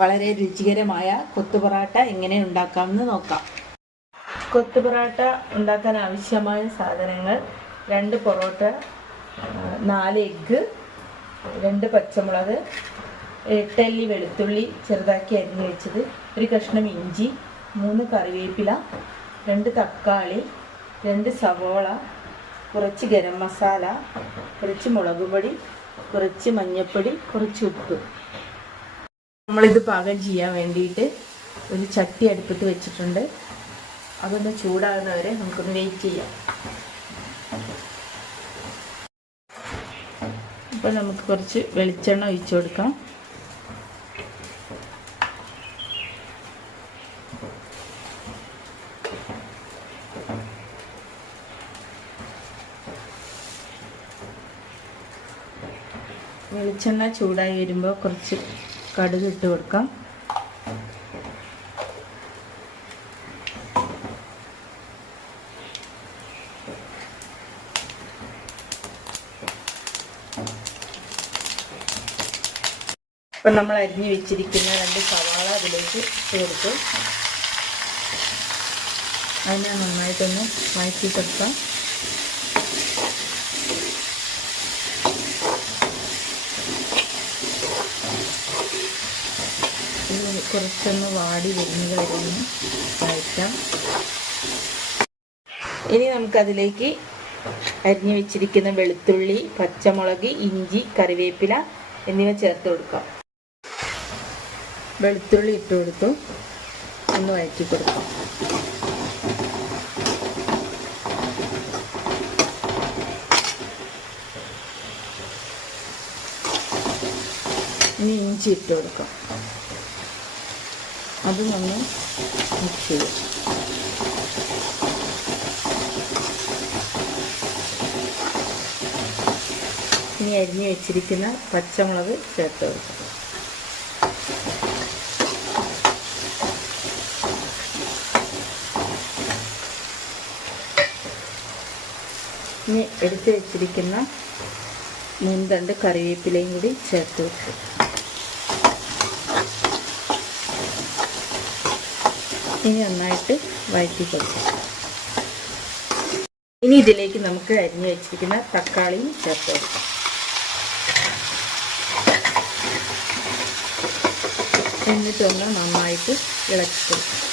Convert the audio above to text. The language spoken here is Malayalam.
വളരെ രുചികരമായ കൊത്തുപൊറാട്ട എങ്ങനെ ഉണ്ടാക്കാമെന്ന് നോക്കാം. കൊത്തുപൊറാട്ട ഉണ്ടാക്കാൻ ആവശ്യമായ സാധനങ്ങൾ: 2 പൊറോട്ട, 4 എഗ്ഗ്, 2 പച്ചമുളക്, 8 അല്ലി വെളുത്തുള്ളി ചെറുതാക്കി അരിഞ്ഞു വെച്ചത്, 1 കഷ്ണം ഇഞ്ചി, 3 കറിവേപ്പില, 2 തക്കാളി, 2 സവോള, കുറച്ച് ഗരം മസാല, കുറച്ച് മുളക് പൊടി, കുറച്ച് മഞ്ഞൾപ്പൊടി, കുറച്ച് ഉപ്പ്. നമ്മളിത് പാകം ചെയ്യാൻ വേണ്ടിയിട്ട് ഒരു ചട്ടി അടുപ്പത്ത് വെച്ചിട്ടുണ്ട്. അതൊന്ന് ചൂടാകുന്നവരെ നമുക്കൊന്ന് വെയിറ്റ് ചെയ്യാം. അപ്പോൾ നമുക്ക് കുറച്ച് വെളിച്ചെണ്ണ ഒഴിച്ചു കൊടുക്കാം. വെളിച്ചെണ്ണ ചൂടായി വരുമ്പോൾ കുറച്ച് കടുക് ഇട്ട് കൊടുക്കാം. അപ്പം നമ്മൾ അരിഞ്ഞു വെച്ചിരിക്കുന്ന 2 സവാള അതിലേക്ക് ഇട്ട് കൊടുക്കും. അതിനെ നന്നായിട്ടൊന്ന് വഴറ്റി കൊടുക്കാം. കുറച്ചൊന്ന് വാടി വരുന്നത് വരെ ഒന്ന് വഴറ്റാം. ഇനി നമുക്കതിലേക്ക് അരിഞ്ഞു വെച്ചിരിക്കുന്ന വെളുത്തുള്ളി, പച്ചമുളക്, ഇഞ്ചി, കറിവേപ്പില എന്നിവ ചേർത്ത് കൊടുക്കാം. വെളുത്തുള്ളി ഇട്ട് കൊടുത്തു, ഒന്ന് വഴറ്റി കൊടുക്കാം. ഇനി ഇഞ്ചി ഇട്ട് കൊടുക്കാം. അത് നമ്മൾ മിക്സ് ചെയ്യും. ഇനി അരിഞ്ഞു വെച്ചിരിക്കുന്ന പച്ചമുളക് ചേർത്ത് കൊടുക്കാം. ഇനി എടുത്ത് വെച്ചിരിക്കുന്ന 3 തണ്ട് കറിവേപ്പിലയും കൂടി ചേർത്ത് വെക്കും. ഇനി നന്നായിട്ട് വഴറ്റി കൊടുക്കും. ഇനി ഇതിലേക്ക് നമുക്ക് അരിഞ്ഞു വെച്ചിരിക്കുന്ന തക്കാളിയും ചേർത്ത് കൊടുക്കാം. എന്നിട്ടൊന്ന് നന്നായിട്ട് ഇളക്കി കൊടുക്കും.